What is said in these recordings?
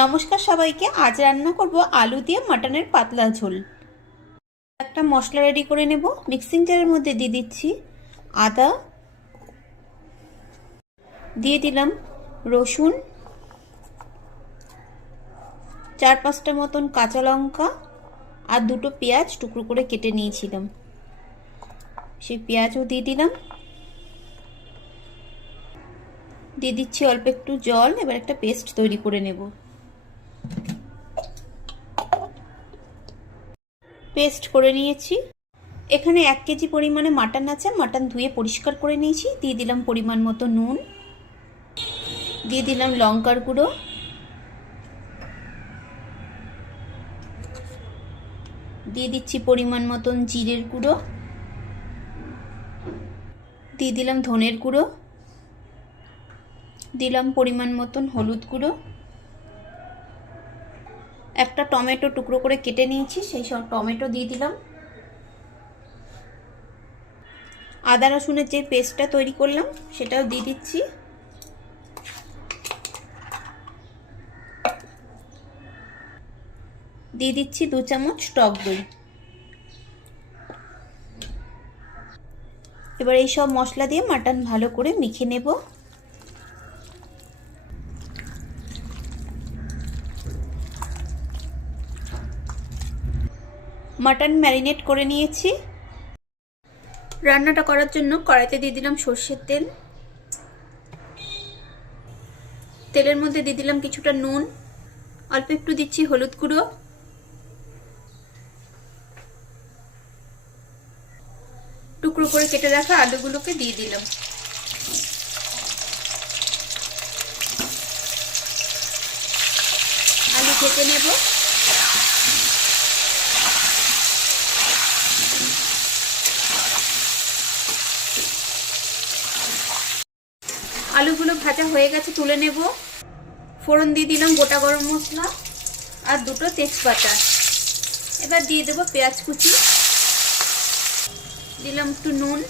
নমস্কার সবাইকে, আজ রান্না করব আলু দিয়ে মাটনের পাতলা ঝোল। একটা মশলা রেডি করে নেব মিক্সিং জারের মধ্যে দিয়ে দিচ্ছি আদা, দিয়ে দিলাম রসুন, চার পাঁচটা মতন কাঁচা লঙ্কা আর দুটো পেঁয়াজ টুকরো করে কেটে নিয়েছিলাম। সেই পেঁয়াজও দিয়ে দিলাম। দিয়ে দিচ্ছি অল্প একটু জল, এবার একটা পেস্ট তৈরি করে নেব। পেস্ট করে নিয়েছি। এখানে এক কেজি পরিমাণে মাটন আছে মাটন ধুয়ে পরিষ্কার করে নিয়েছি। দিয়ে দিলাম পরিমাণ মতো নুন। দিয়ে দিলাম লঙ্কার গুঁড়ো। দিয়ে দিচ্ছি পরিমাণ মতন জিরের গুঁড়ো। দিয়ে দিলাম ধনের গুঁড়ো। দিলাম পরিমাণ মতন হলুদ গুঁড়ো। একটা টমেটো টুকরো করে কেটে নিয়েছি, সেই সব টমেটো দিয়ে দিলাম। আদা রসুনের যে পেস্টটা তৈরি করলাম, সেটাও দিয়ে দিচ্ছি। দিয়ে দিচ্ছি দু চামচ টক দই। এবার এই সব মশলা দিয়ে মাটন ভালো করে মেখে নেব। মাটন ম্যারিনেট করে নিয়েছি। রান্নাটা করার জন্য কড়াইতে দিয়ে দিলাম সর্ষের তেল। তেলের মধ্যে দিয়ে দিলাম কিছুটা নুন। অল্প একটু দিচ্ছি হলুদ গুঁড়ো। টুকরো করে কেটে রাখা আলুগুলোকে দিয়ে দিলাম। আলু কেটে নেব। আলুগুলো ভাজা হয়ে গেছে, তুলে নেব। ফোড়ন দিয়ে দিলাম গোটা গরম মশলা আর দুটো তেজপাতা। এবার দিয়ে দেবো পেঁয়াজ কুচি। দিলাম একটু নুন।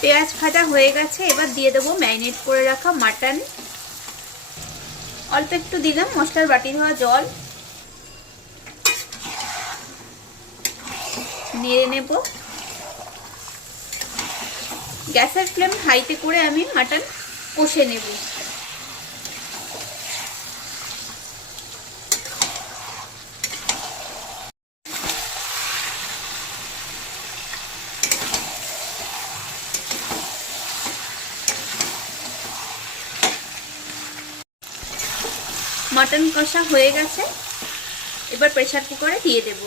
পেঁয়াজ ভাজা হয়ে গেছে, এবার দিয়ে দেবো ম্যারিনেট করে রাখা মাটন। অল্প একটু দিলাম মশলার বাটি ধোয়া জল। নেড়ে নেব। গ্যাসের ফ্লেম হাইতে করে আমি মাটন কষে নেব। মাটন কষা হয়ে গেছে। এবার প্রেশার কুকারে দিয়ে দেব।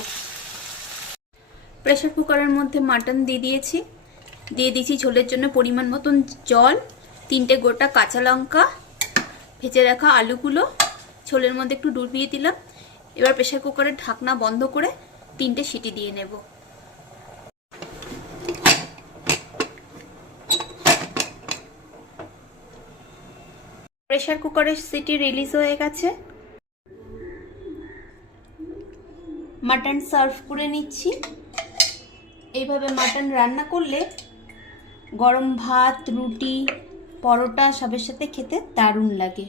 প্রেশার কুকারের মধ্যে মাটন দিয়ে দিয়েছি। দিয়ে দিয়েছি ঝোলের জন্য পরিমাণ মতন জল, তিনটে গোটা কাঁচা লঙ্কা, ভেজে রাখা আলুগুলো, ঝোলের মধ্যে একটু ডুবিয়ে দিলাম। এবার প্রেশার কুকারের ঢাকনা বন্ধ করে তিনটে সিটি দিয়ে নেব। প্রেশার কুকারের সিটি রিলিজ হয়ে গেছে। মাটন সার্ভ করে নিচ্ছি। এইভাবে মাটন রান্না করলে গরম ভাত রুটি পরোটা সবের সাথে খেতে দারুণ লাগে।